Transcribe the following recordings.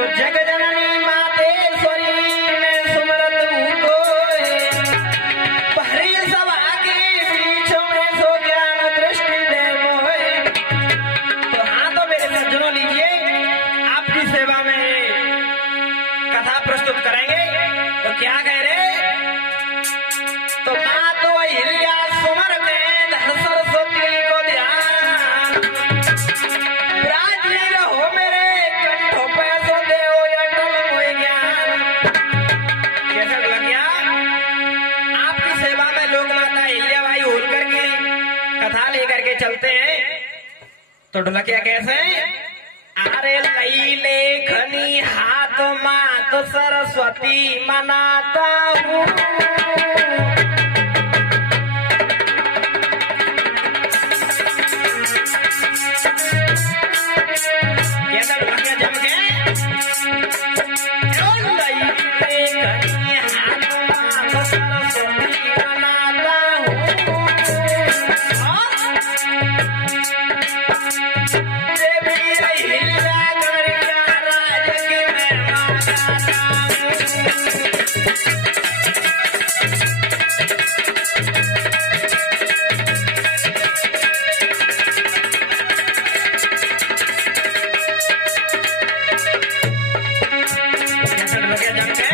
तो जग जननी मातेश्वरी ने सुमरत को पहरी सभा के बीच में सो ज्ञान दृष्टि दे मोए। तो हाँ, तो मेरे सज्जनों लीजिए, आपकी सेवा में कथा प्रस्तुत करेंगे। तो क्या कह रहे? तो माँ तो अहिल्या सुमर में धन सरस्वती को ध्यान, प्राचीन हो मेरे कंठों पे सो देव अटल मोय ज्ञान। कैसा लग गया? आपकी सेवा में लोक माता अहिल्या बाई होलकर की कथा लेकर के चलते हैं। तो ढोलकिया कैसे? अरे लई लेखनी हाथ मात सरस्वती मनाता हूँ, कैसा ढोलकिया जम के? लई लेखनी हाथ मात सरस्वती मनाता हूँ, देवी अहिल्या गणरिया राज की मैं माता हूँ। कैसा ढोलकिया जम के?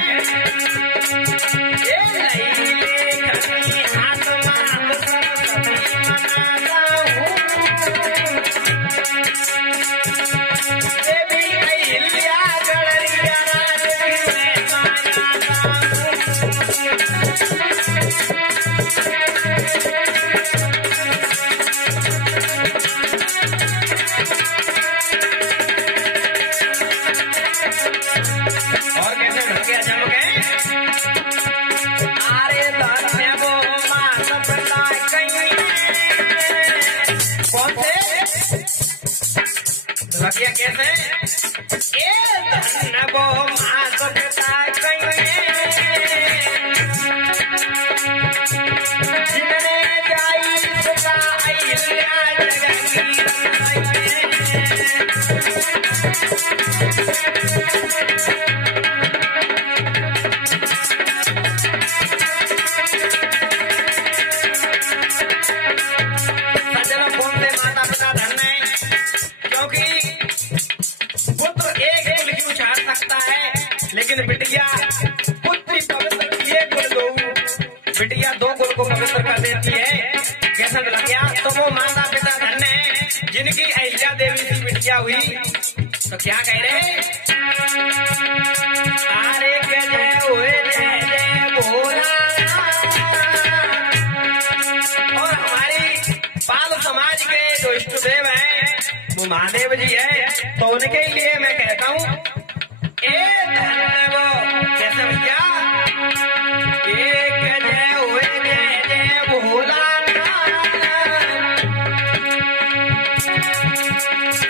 ए लई लेखनी हाथ मात सरस्वती मनाता हूँ, देवी अहिल्या गणरिया राज की मैं माता हूँ। और कैसे ढोलकिया जम गए? अरे धन्य वो मात पिता कहीं, कौन से ढोलकिया कैसे? ए धन्य वो मात पिता कहीं, जिनने जाई सुता अहिल्या जगत की बनाई। सज्जनों, कौन से माता पिता धन्य हैं? क्योंकि पुत्र एक कुल की उछाल सकता है, लेकिन बिटिया पुत्री पवित्र ये कुल दो, बिटिया दो कुल को पवित्र कर देती है। कैसा लग गया? तो वो माता पिता धन्य हैं जिनकी अहिल्या देवी की बिटिया हुई। तो क्या कह रहे हैं? अरे के जय हुए जय जय भोला, और हमारी पाल समाज के जो इष्ट देव हैं वो महादेव जी हैं। तो उनके लिए मैं कहता हूँ, ए धन्य वो कैसे भैया? एक जय हुए जय जय भोला,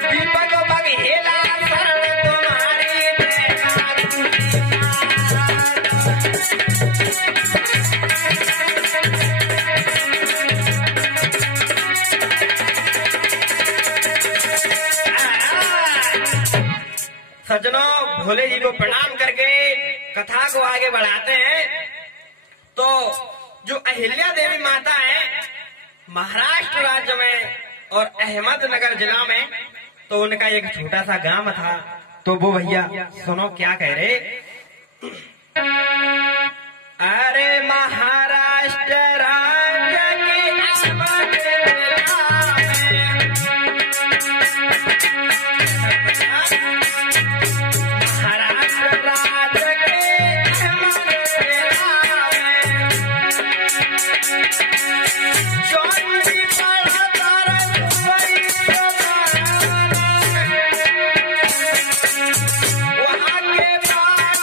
दीपक बघेला शरण तुम्हारी सज्जनों, भोले जी को प्रणाम करके कथा को आगे बढ़ाते हैं। तो जो अहिल्या देवी माता है महाराष्ट्र राज्य में और अहमदनगर जिला में, तो उनका एक छोटा सा गांव था। तो वो भैया सुनो क्या कह रहे? अरे महाराष्ट्र राज्य की अहमदनगर महाराष्ट्र राज्य के चौड़ी वहाँ के बाद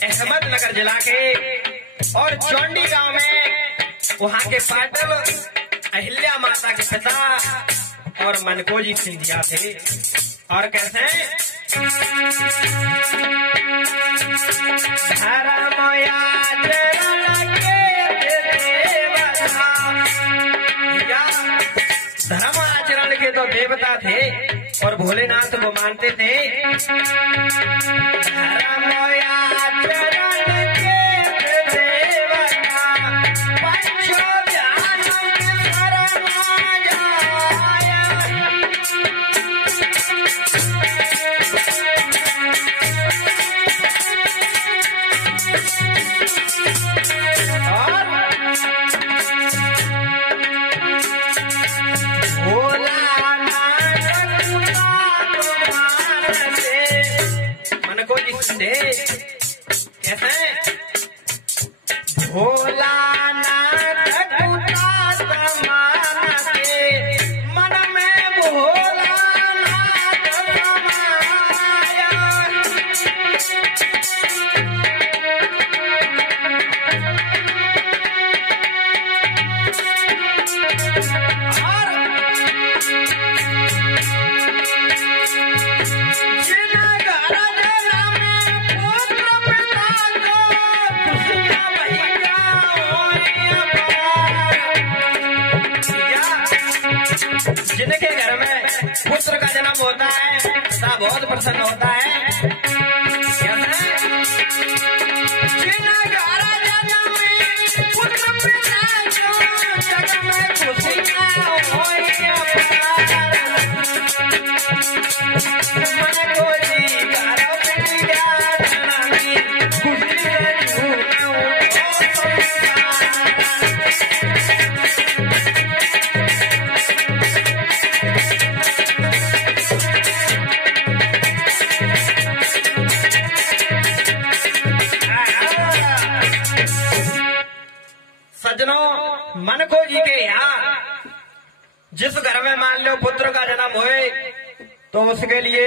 अहमदनगर जिला के और चौंडी गांव में वहाँ के पाटल अहिल्या माता के पिता और मनकोजी सिंधिया थे। और कैसे धर्म आचरण के तो देवता थे और भोलेनाथ को मानते थे। धर्म आचरण के देवता पंचो ज्ञान शरणा जाय। जिनके घर में पुत्र का जन्म होता है सा बहुत प्रसन्न होता है। सज्जनों, मनकोजी के यहाँ जिस घर में मान लो पुत्र का जन्म होए तो उसके लिए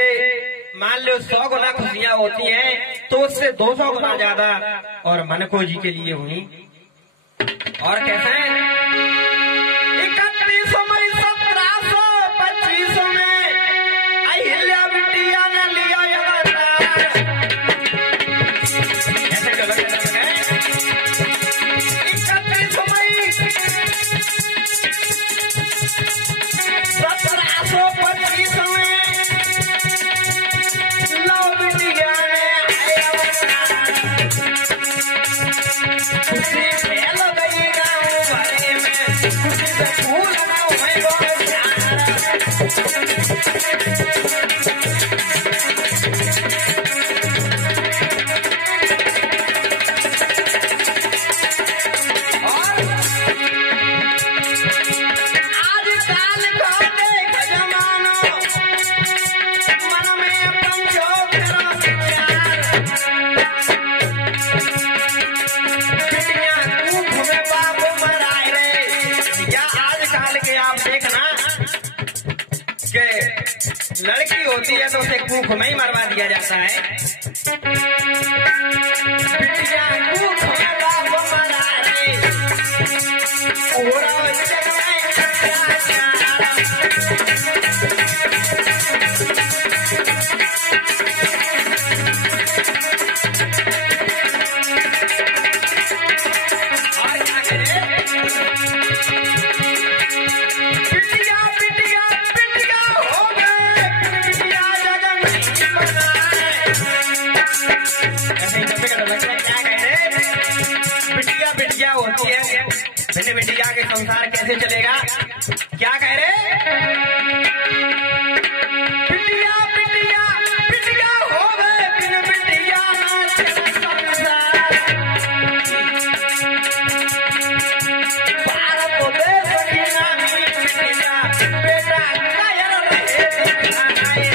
मान लो 100 गुना खुशियां होती हैं, तो उससे 200 गुना ज्यादा और मनकोजी के लिए हुई। और कैसे 31 मई 1725 में अहिल्या बिटिया ने लिया अवतार। ऐसे गलत है 31 मई 1725 में लव बिटिया ने खुशी फैल गई गाँव भरे में, खुशी से फूल लड़की होती है तो उसे कूख में ही मरवा दिया जाता है। बिटिया कूख में बाप मरा रे, पूरा जग और क्या करे बिटिया बिटिया बिटिया हो गए, बिटिया जगन नहीं बनाए। क्या कह रहे बिटिया बिटिया होती है, बिन बिटिया के संसार कैसे चलेगा? क्या कह रहे बिटिया बिटिया बिटिया हो गए, बिन बिटिया संसार पार को दे सकीना बिटिया बेटा कायर रहे दिखाए।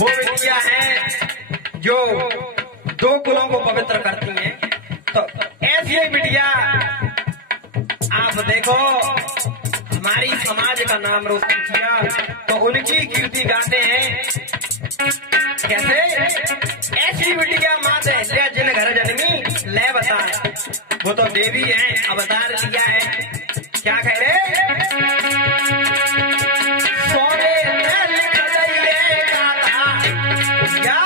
वो बिटिया हैं जो 2 कुलों को पवित्र करती हैं। तो ऐसी ही बिटिया आप देखो हमारी समाज का नाम रोशन किया, तो उनकी कीर्ति गाते हैं। कैसे? ऐसी बिटिया माँ दहल्या जिन घर जन्मी ले बताए, वो तो देवी है, अवतार लिया है। क्या कह रहे? सोने में लिख दइए गाथा, क्या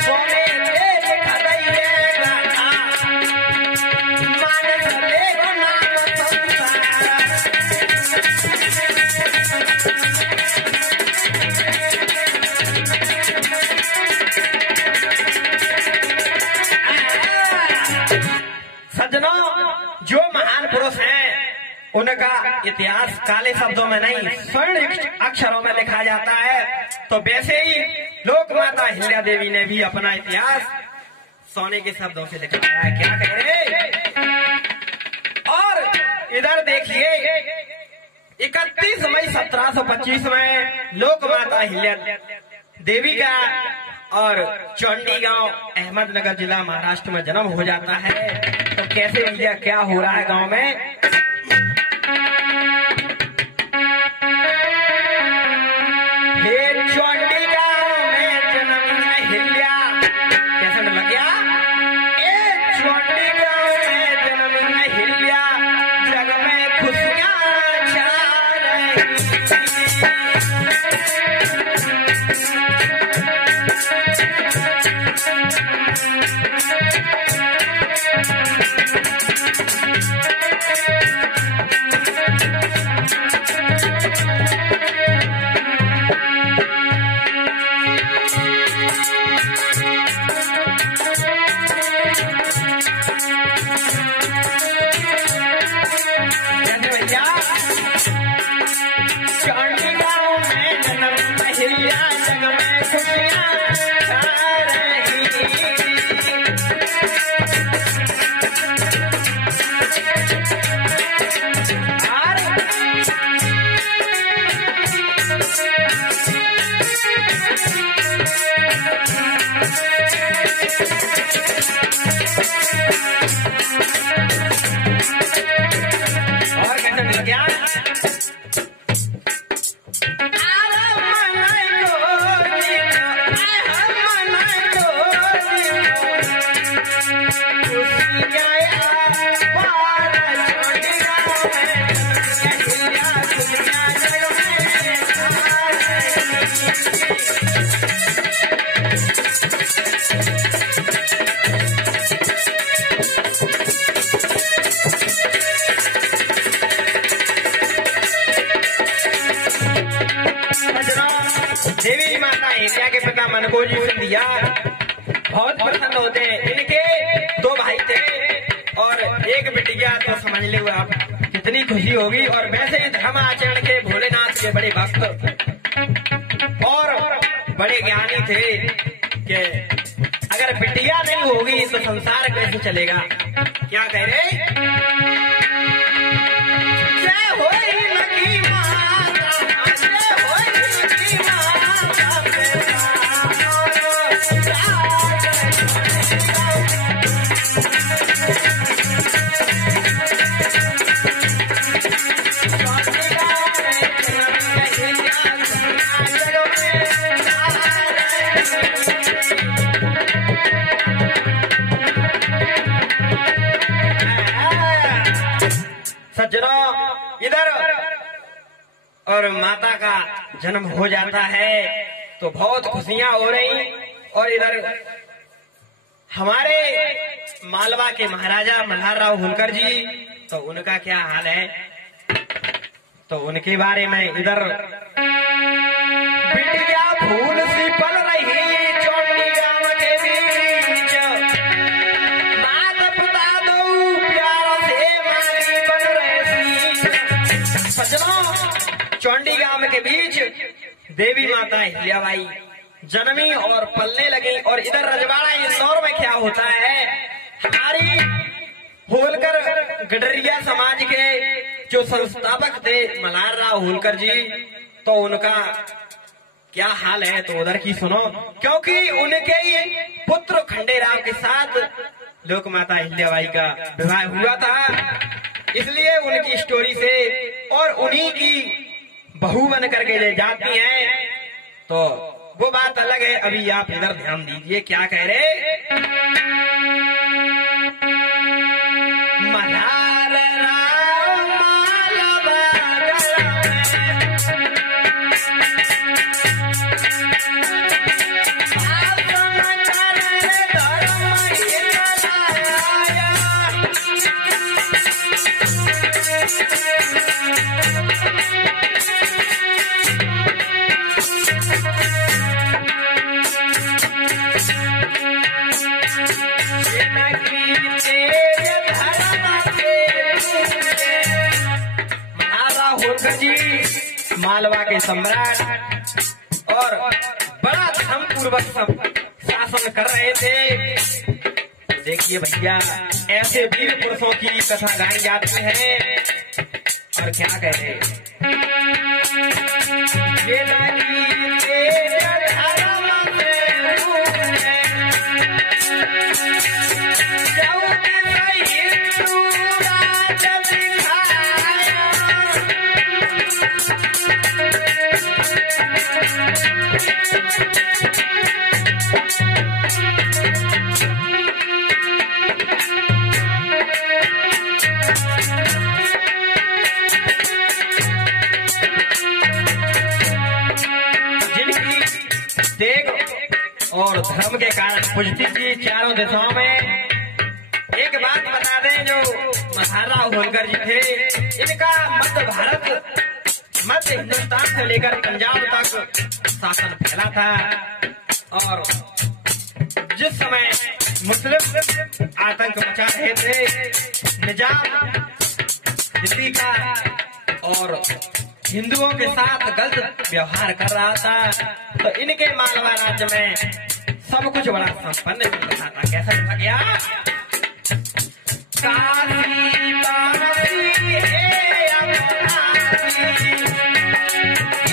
सोने में लिख दइए गाथा, मानस देव नाम संसार। सज्जनों, जो महान पुरुष हैं उनका इतिहास काले शब्दों में नहीं स्वर्ण अक्षरों में लिखा जाता है। तो वैसे ही लोक माता अहिल्या देवी ने भी अपना इतिहास सोने के शब्दों से लिखा है। क्या कह रहे? और इधर देखिए 31 मई 1725 में लोक माता अहिल्या देवी का और चौंडी गांव अहमदनगर जिला महाराष्ट्र में जन्म हो जाता है। तो कैसे भैया क्या हो रहा है गांव में? चौंडी गांव में जन्मी अहिल्या, कैसे लग गया? चौंडी गांव में जन्मी अहिल्या, जग में खुशियां छा रही। देवी माता अहिल्या के पिता मनकोजी सिंधिया बहुत प्रसन्न होते हैं। इनके 2 भाई थे और एक बिटिया, तो समझ ले आप कितनी खुशी होगी। और वैसे ही धर्म आचरण के भोलेनाथ के बड़े भक्त और बड़े ज्ञानी थे कि अगर बिटिया नहीं होगी तो संसार कैसे चलेगा। क्या कह रहे? सज्जनों, इधर और माता का जन्म हो जाता है तो बहुत खुशियां हो रही। और इधर हमारे मालवा के महाराजा मल्हारराव होलकर जी, तो उनका क्या हाल है, तो उनके बारे में इधर बिटिया फूल सी पल रही चौंडी गांव के बीच, माता पिता दो प्यार से मारी बन रही। सज्जनों, चौंडी गांव के बीच देवी माता अहिल्याबाई जन्मी और पलने लगी। और इधर रजवाड़ा इंदौर में क्या होता है, हमारी होलकर गडरिया समाज के जो संस्थापक थे मल्हारराव होलकर जी, तो उनका क्या हाल है तो उधर की सुनो, क्योंकि उनके ही पुत्र खंडेराव के साथ लोक माता अहिल्याबाई का विवाह हुआ था, इसलिए उनकी स्टोरी से और उन्हीं की बहू बन करके ले जाती हैं, तो वो बात अलग है। अभी आप इधर ध्यान दीजिए क्या कह रहे। मल्हार राव मालवा जी मालवा के सम्राट और बड़ा धर्मपूर्वक शासन कर रहे थे। देखिए भैया, ऐसे वीर पुरुषों की कथा गाई जाती है और क्या कह रहे और धर्म के कारण पूजती थी चारों दिशाओं में। एक बात बता दें, जो मल्हार राव होलकर जी थे, इनका मध्य भारत, मध्य हिंदुस्तान से लेकर पंजाब तक शासन फैला था। और जिस समय मुस्लिम आतंक मचा रहे थे, निजाम दिल्ली का और हिंदुओं के साथ गलत व्यवहार कर रहा था, तो इनके मालवा राज्य में सब कुछ बड़ा संपन्न था। कैसा था क्या? काशी बासी है अवनासी,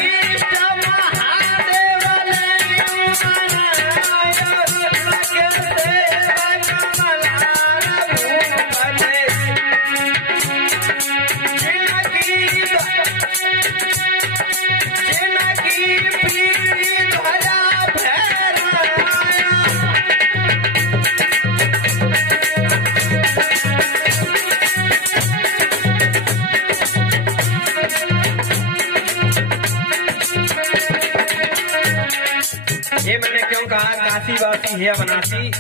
इष्ट महादेव ये मैंने क्यों कहा काशी वासी है बनासी,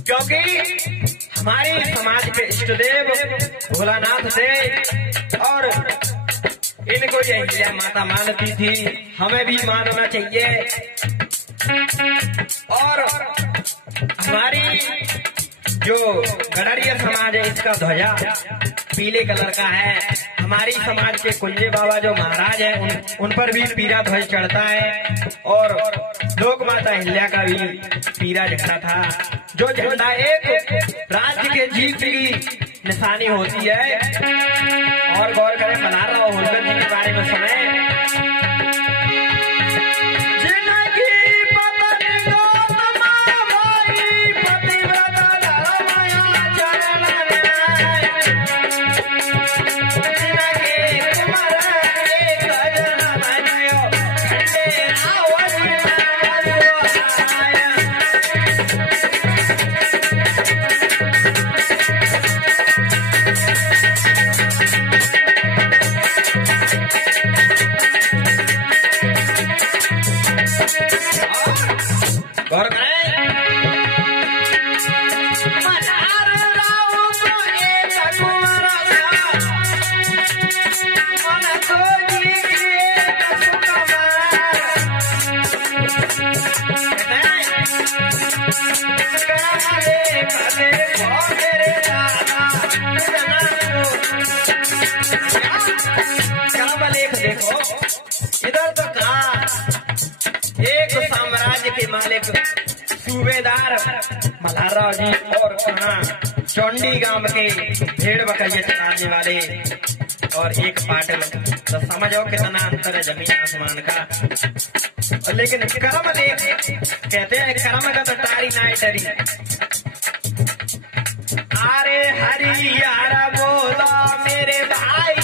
क्योंकि हमारी समाज के इष्ट देव भोलानाथ थे और इनको ये अहिल्या माता मानती थी, हमें भी मानना चाहिए। और हमारी जो गडरिया समाज है, इसका ध्वजा पीले कलर का है। हमारी समाज के कुंजे बाबा जो महाराज है, उन पर भी पीला ध्वज चढ़ता है। और लोक माता अहिल्या का भी पीला झंडा था। जो झंडा एक राज्य के जीत की निशानी होती है। और गौर करें, मल्हार राव होलकर जी के बारे में सुने। गौर करें, मल्हार राव को एक कुंवरा मन खोजी एक लेख देखो, इधर तो कहा एक साम्राज्य के मालिक सूबेदार मल्हार राव जी, और कहा चौंडी गांव के भेड़ बकरियां चराने वाले और एक पाटिल, तो समझो कितना अंतर है जमीन आसमान का। लेकिन कर्म देख, कहते हैं कर्म का तो टारी नाई डरी। अरे हरि यार बोलो मेरे भाई,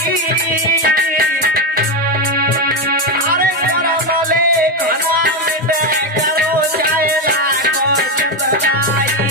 अरे कर्म ले घना मिटे करो चाहे लाखों सताई।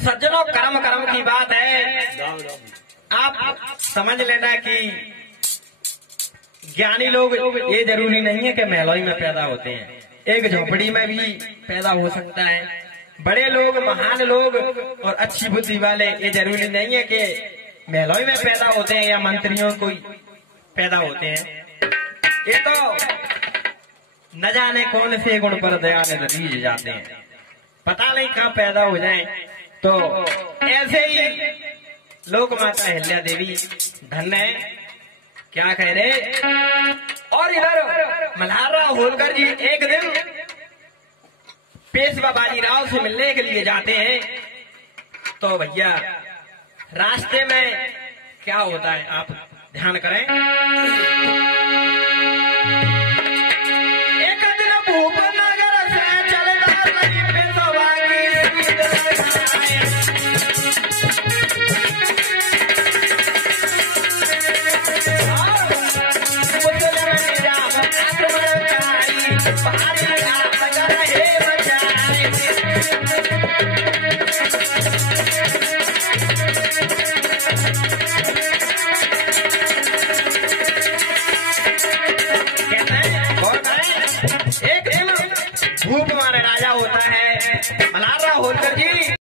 सज्जनों, कर्म कर्म की बात है। आप समझ लेना कि ज्ञानी लोग ये जरूरी नहीं है कि महलोई में पैदा होते हैं, एक झोपड़ी में भी पैदा हो सकता है। बड़े लोग, महान लोग और अच्छी बुद्धि वाले ये जरूरी नहीं है कि महलोई में पैदा होते हैं या मंत्रियों को पैदा होते हैं। ये तो न जाने कौन से गुण पर दयानिधि रीझ जाते हैं, पता नहीं कहाँ पैदा हो जाए। तो ऐसे ही लोक माता अहिल्या देवी धन्य है, क्या कह रहे। और इधर मल्हारराव होलकर जी एक दिन पेशवा बाजीराव से मिलने के लिए जाते हैं। तो भैया रास्ते में क्या होता है आप ध्यान करें। एक दिन भूपनगर से चलता लगी पेशवा की एक दिन भूप मारे राजा होता है मल्हारराव होलकर जी।